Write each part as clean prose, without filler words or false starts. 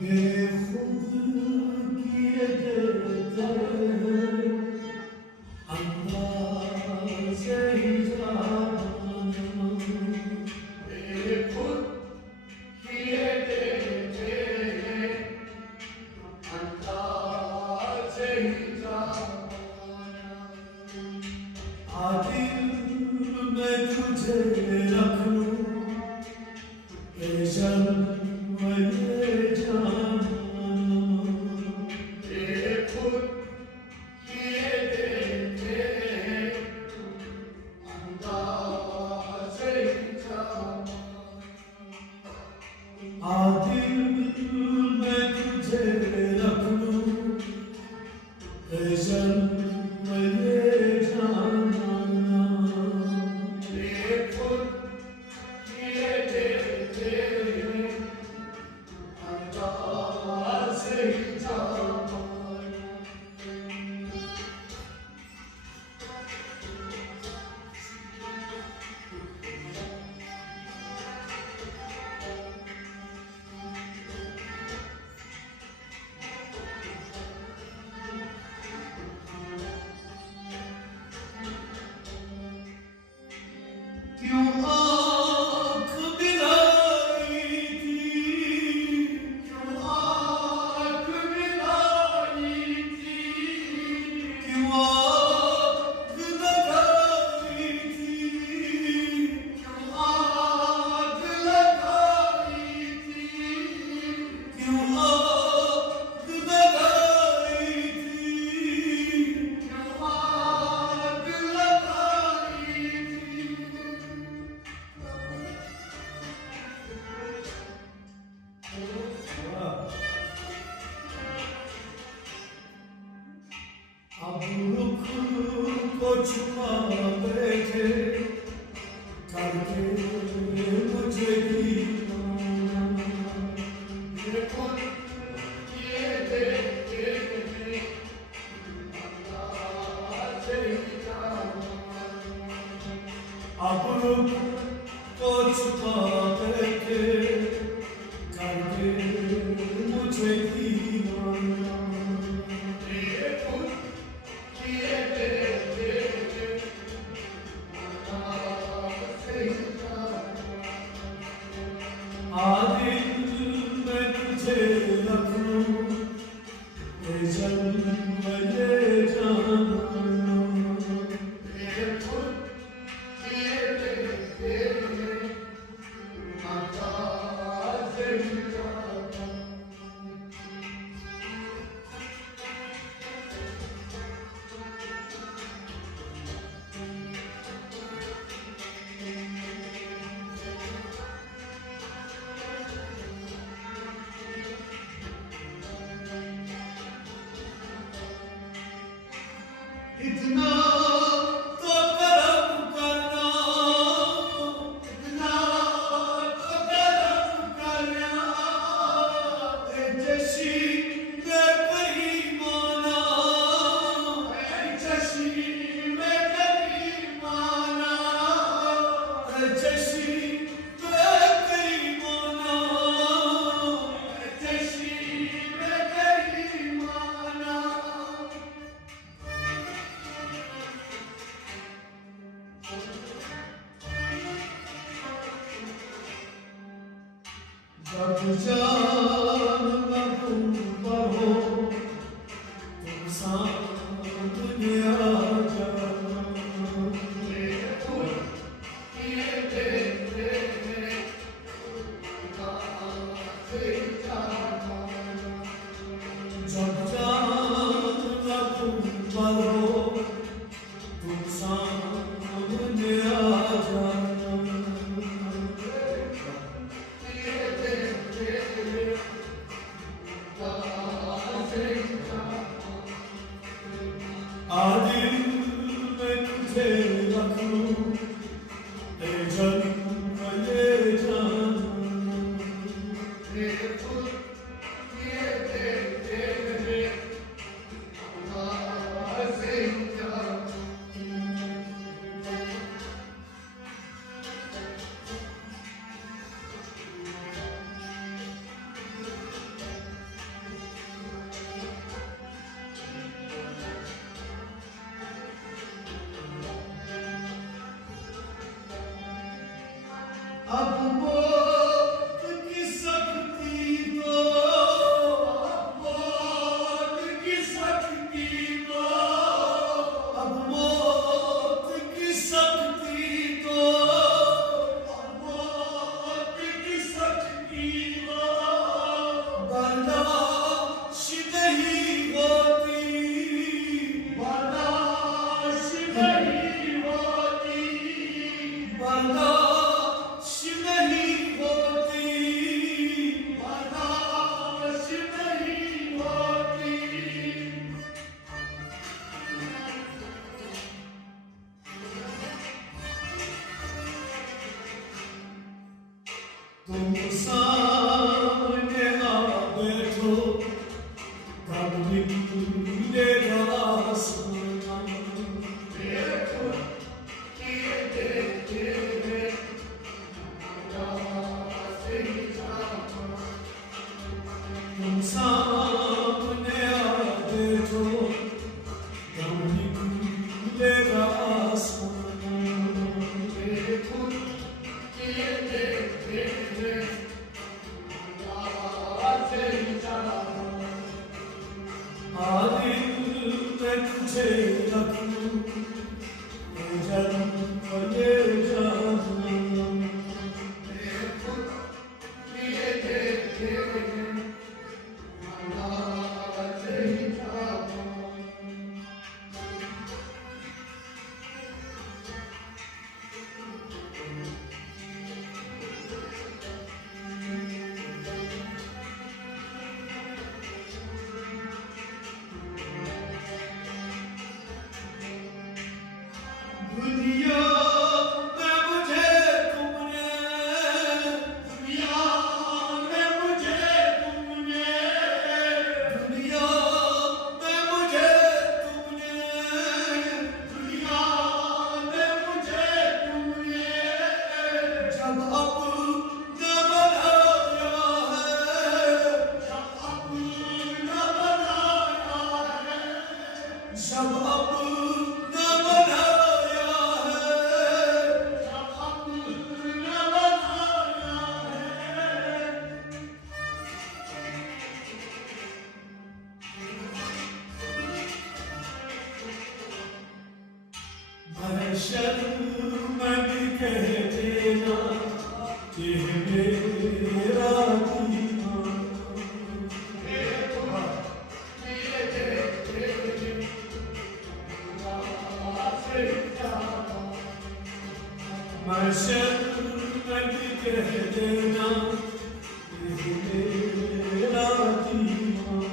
बेखुद किए देते अंदाज़े ही जाना बेखुद किए देते अंदाज़े ही जाना आदिल मैं तुझे रख लूं ये जन्म अब रुख को छुपा बैठे करके मुझे अब रुख को छुपा बैठे करके मुझे आदिल मैं तुझे रख लूं ये जन्म ये जाना बेखुद किए देते अंदाज़े ही जाना इतना तो करम करना इतना तो करम करना जैसी मैं कहीं माना जैसी मैं कहीं माना जैसी मैं कहीं माना जैसी मैं कहीं माना जब जान तुम पर हो तुम सामने आ जाना बेखुद किए देते अंदाज़े ही जाना जब जान तुम पर हो तुम सामने आ जाना आदि मैं तुझे रखूं जन्म ये जान दुनिया में मुझे तुमने दुनिया में मुझे तुमने दुनिया में मुझे तुमने दुनिया में मुझे तुमने जब अपना बनाया है जब अपना बनाया है जब अपना बनाया शर्म भी कह देना कि मेरा दीवाना मैं शर्म भी कह देना कि मेरा दीवाना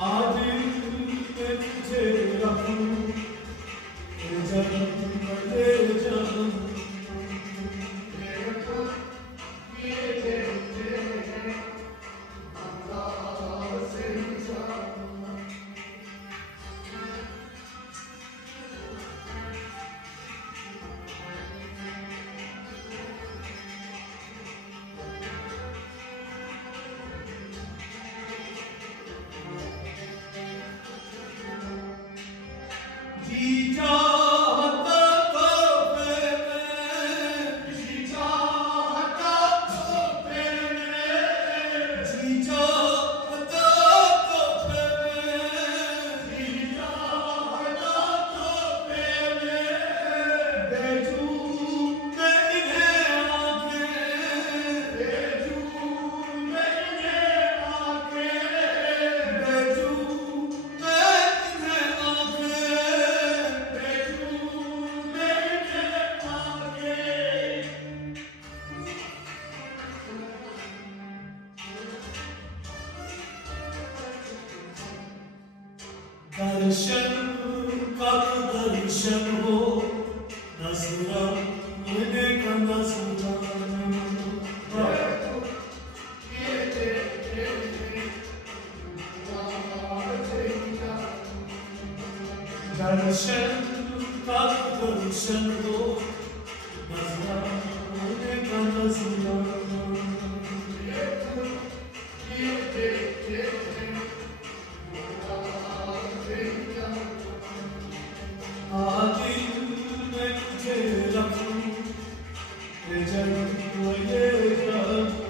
आदि मैं तुझे रखूं जन्म ले जाऊं जी चाहता तो फिर जी चाहता तो फिर जी चाहता तो फिर जी चाहता तो फिर बेजू में इन्हें आंखें बेजू में इन्हें आंखें बेजू में इन्हें आंखें दर्शन का दर्शन हो नजराने का नजराना दर्शन का दर्शन हो नजराने का नजराना आदि मैं तुझे रखूं जन्म ये जाऊं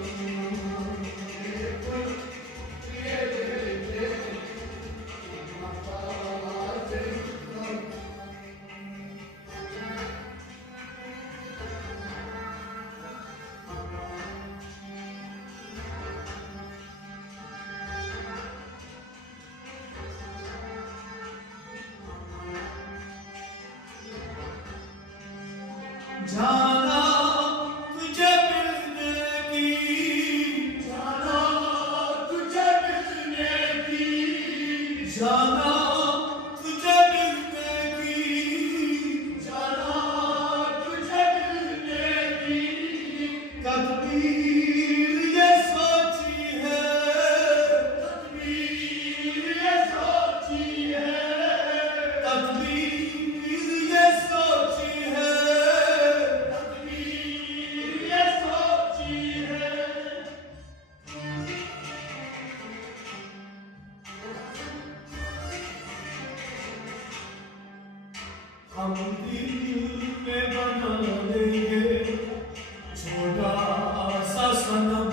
जाना तुझे मिलने की जाना तुझे मिलने की जाना तुझे मिलने की जाना तुझे मिलने की तकदीर ये सोची है तकदीर ये सोची है तकदीर ये सोची है हम दिल में बना लेंगे छोटा सा सनम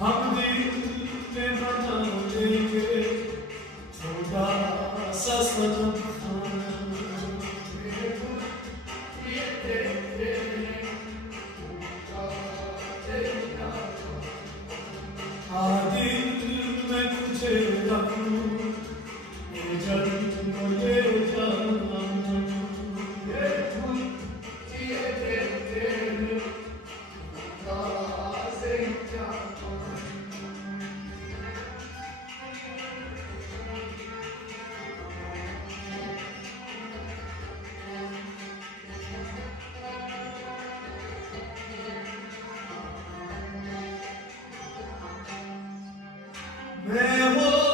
हम दिल में बना लेंगे छोटा सा सनम मैं हो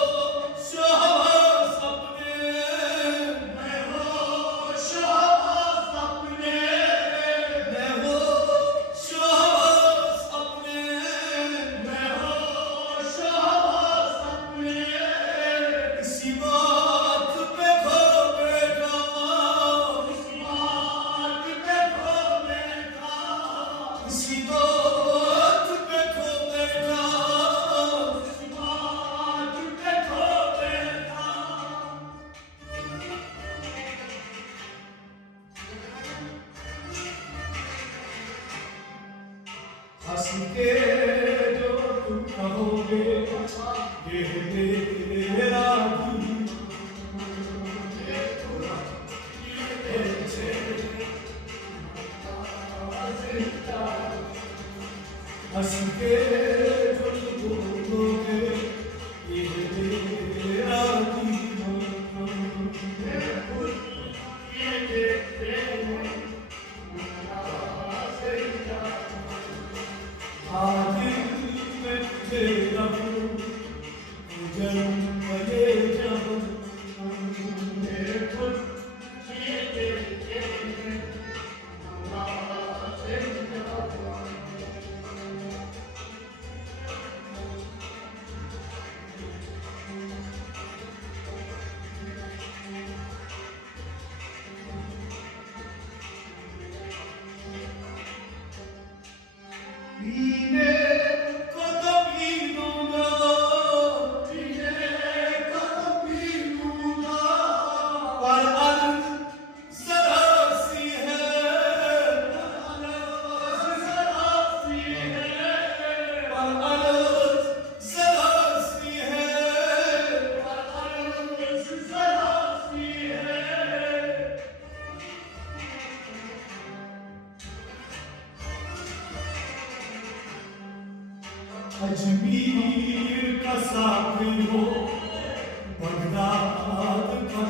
हंस के जो तुम कहोगे ये मेरा हंस के जो तुम बोलोगे ये मेरा अजमीर का साथी हो बगदाद का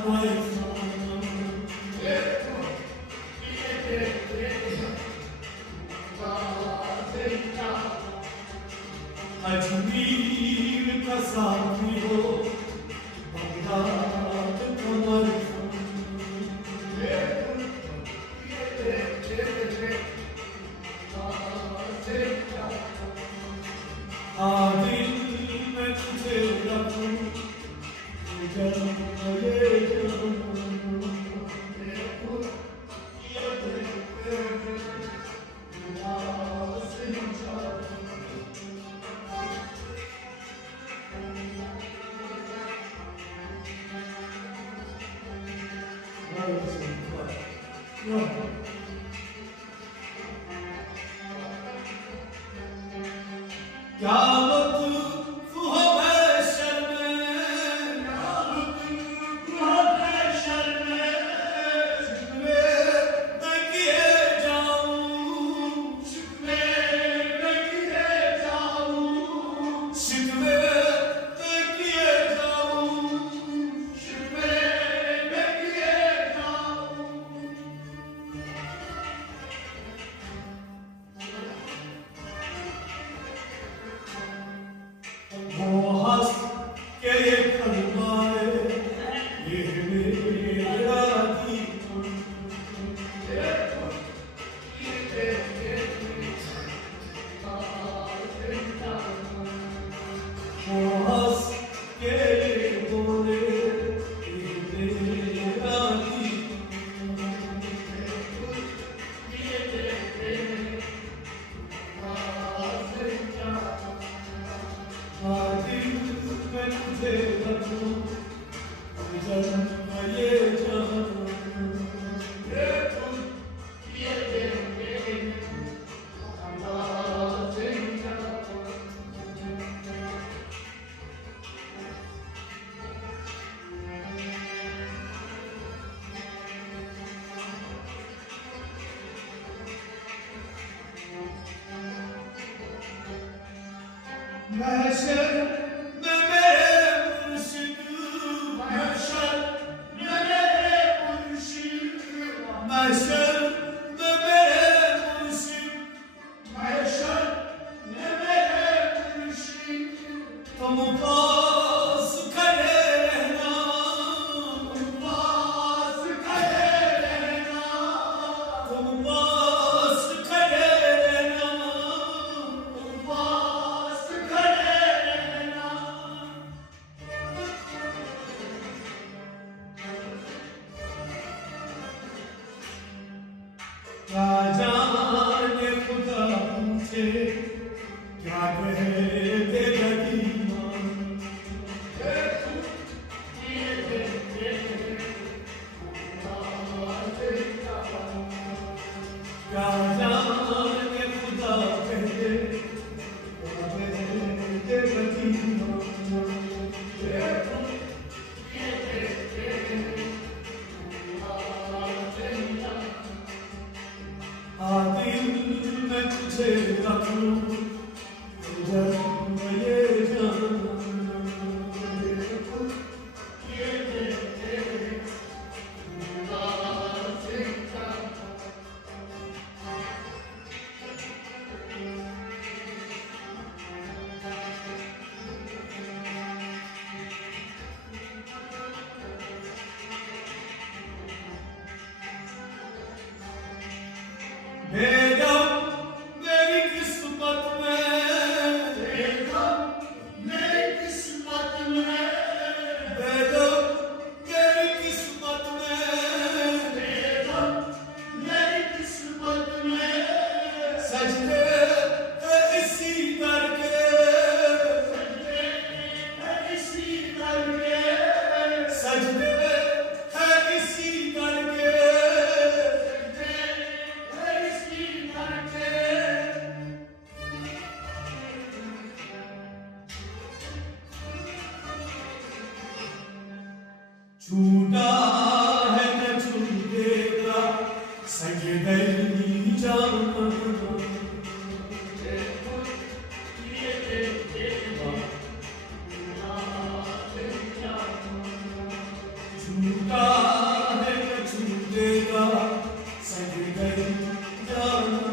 अजमीर का साथी हो बगदाद का दिल में तुझे रखूं क्या लुत्फ हो महशर में, क्या लुत्फ हो महशर में, शिकवे मैं किए जाऊं, शिकवे मैं किए जाऊं, शिकवे मैं किए जाऊं, शिकवे मैं किए जाऊं। तुझे रखूं जन्म ये जानूं ये तुम ये देंगे अल्लाह जिंदा महशर में मेरे मुर्शिद महशर में मेरे मुर्शिद महशर में मेरे मुर्शिद महशर में मेरे मुर्शिद तुम पास खड़े रहना तुम पास खड़े रहना तुम पास खड़े रहना तुम पास क्या जाने खुदा पूछे क्या कहे तेरा ईमान क्या जाने खुदा कहे क्या कहे तेरा ईमान दिल में तुझे रखूं जन्म ये जानूं बेदम मेरी किस्मत में बेदम मेरी किस्मत में बेदम मेरी किस्मत में बेदम मेरी किस्मत में सजदे इसी दर के सजदे इसी दर के सजदे इसी दर के छूटा है न छूटेगा सजदई जाना छूटा है न छूटेगा सजदई जाना